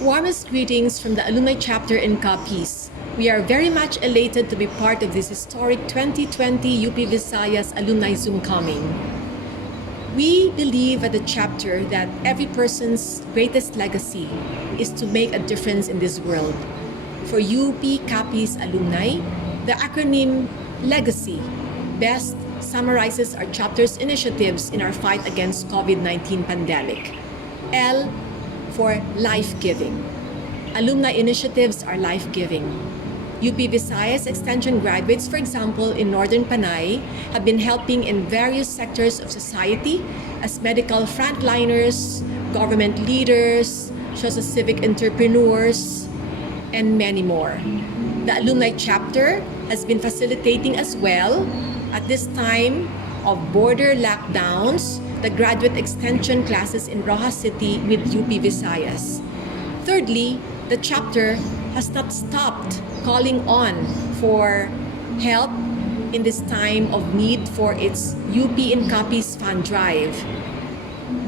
Warmest greetings from the Alumni Chapter in Capiz. We are very much elated to be part of this historic 2020 UP Visayas Alumni Zoom coming. We believe at the chapter that every person's greatest legacy is to make a difference in this world. For UP Capiz alumni, the acronym LEGACY best summarizes our chapter's initiatives in our fight against COVID-19 pandemic. L for life-giving. Alumni initiatives are life-giving. UP Visayas Extension graduates, for example, in Northern Panay, have been helping in various sectors of society as medical frontliners, government leaders, socio-civic entrepreneurs, and many more. The Alumni Chapter has been facilitating as well, at this time of border lockdowns, the graduate extension classes in Rojas City with UP Visayas. Thirdly, the chapter has not stopped calling on for help in this time of need for its UP in Capiz Fund Drive.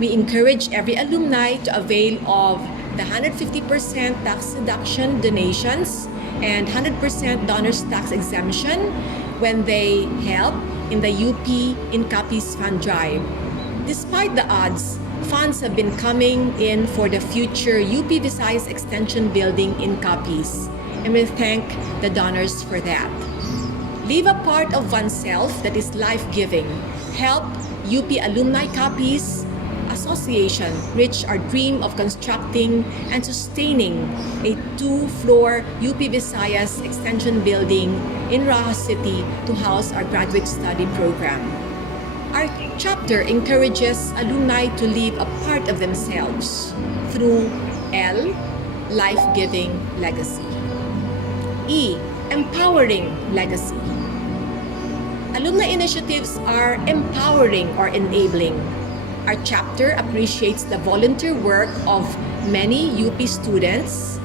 We encourage every alumni to avail of the 150% tax deduction donations and 100% donors tax exemption when they help in the UP in Capiz Fund Drive. Despite the odds, funds have been coming in for the future UP Visayas Extension building in Capiz, and we thank the donors for that. Leave a part of oneself that is life-giving. Help UP Alumni Capiz Association reach our dream of constructing and sustaining a 2-floor UP Visayas Extension building in Rojas City to house our graduate study program. Our chapter encourages alumni to live a part of themselves through L, life-giving legacy. E, empowering legacy. Alumni initiatives are empowering or enabling. Our chapter appreciates the volunteer work of many UP students,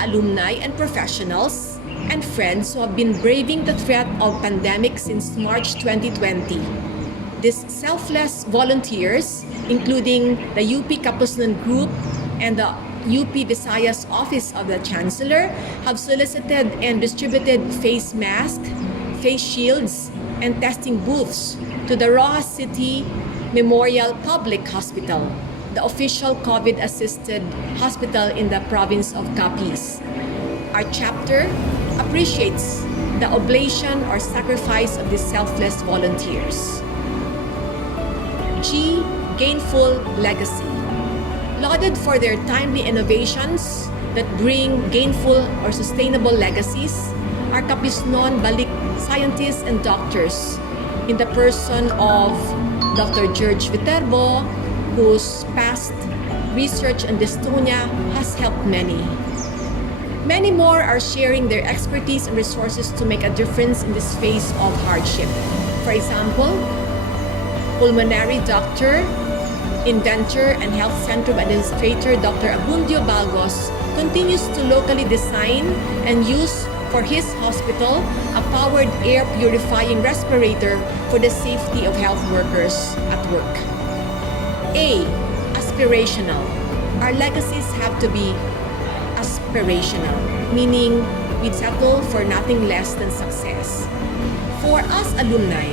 alumni and professionals, and friends who have been braving the threat of pandemic since March 2020. These selfless volunteers, including the UP Kapusnan Group and the UP Visayas Office of the Chancellor, have solicited and distributed face masks, face shields, and testing booths to the Rojas City Memorial Public Hospital, the official COVID-assisted hospital in the province of Capiz. Our chapter appreciates the oblation or sacrifice of these selfless volunteers. G, gainful legacy. Lauded for their timely innovations that bring gainful or sustainable legacies, are Capiznon Balik scientists and doctors in the person of Dr. George Viterbo, whose past research on dystonia has helped many. Many more are sharing their expertise and resources to make a difference in this phase of hardship. For example, pulmonary doctor, inventor, and health center administrator Dr. Abundio Balgos continues to locally design and use for his hospital a powered air purifying respirator for the safety of health workers at work. A, aspirational. Our legacies have to be aspirational, meaning we settle for nothing less than success. For us alumni,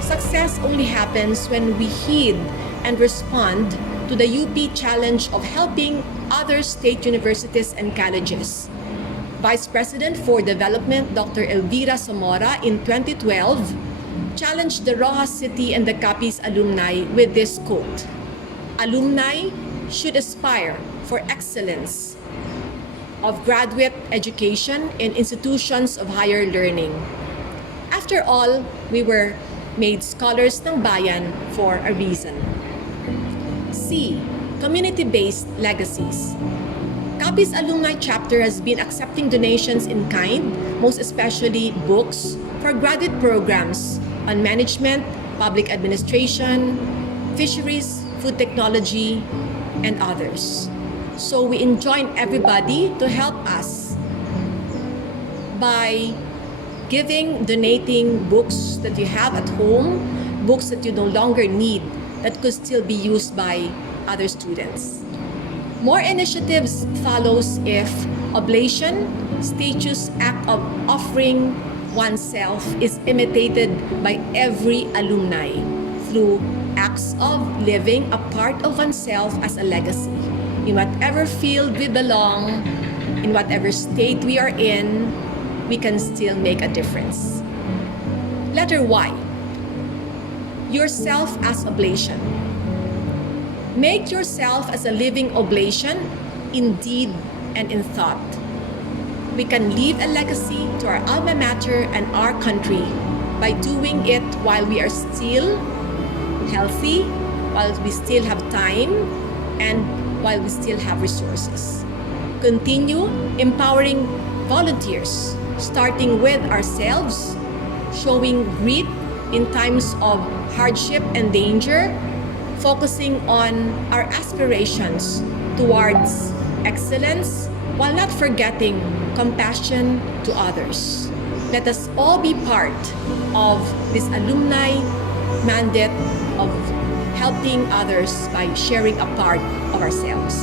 success only happens when we heed and respond to the UP challenge of helping other state universities and colleges. Vice President for Development Dr. Elvira Zamora in 2012 challenged the Rojas City and the Capiz alumni with this quote: "Alumni should aspire for excellence of graduate education in institutions of higher learning. After all, we were made scholars ng bayan for a reason." C, community-based legacies. Capiz Alumni Chapter has been accepting donations in kind, most especially books, for graduate programs on management, public administration, fisheries, food technology, and others. So we enjoin everybody to help us by donating books that you have at home, books that you no longer need, that could still be used by other students. More initiatives follows if oblation, statues act of offering oneself, is imitated by every alumni through acts of living a part of oneself as a legacy. In whatever field we belong, in whatever state we are in, we can still make a difference. Letter Y. Yourself as oblation. Make yourself as a living oblation in deed and in thought. We can leave a legacy to our alma mater and our country by doing it while we are still healthy, while we still have time, and while we still have resources. Continue empowering volunteers, starting with ourselves, showing grit in times of hardship and danger, focusing on our aspirations towards excellence while not forgetting compassion to others. Let us all be part of this alumni mandate of helping others by sharing a part of ourselves.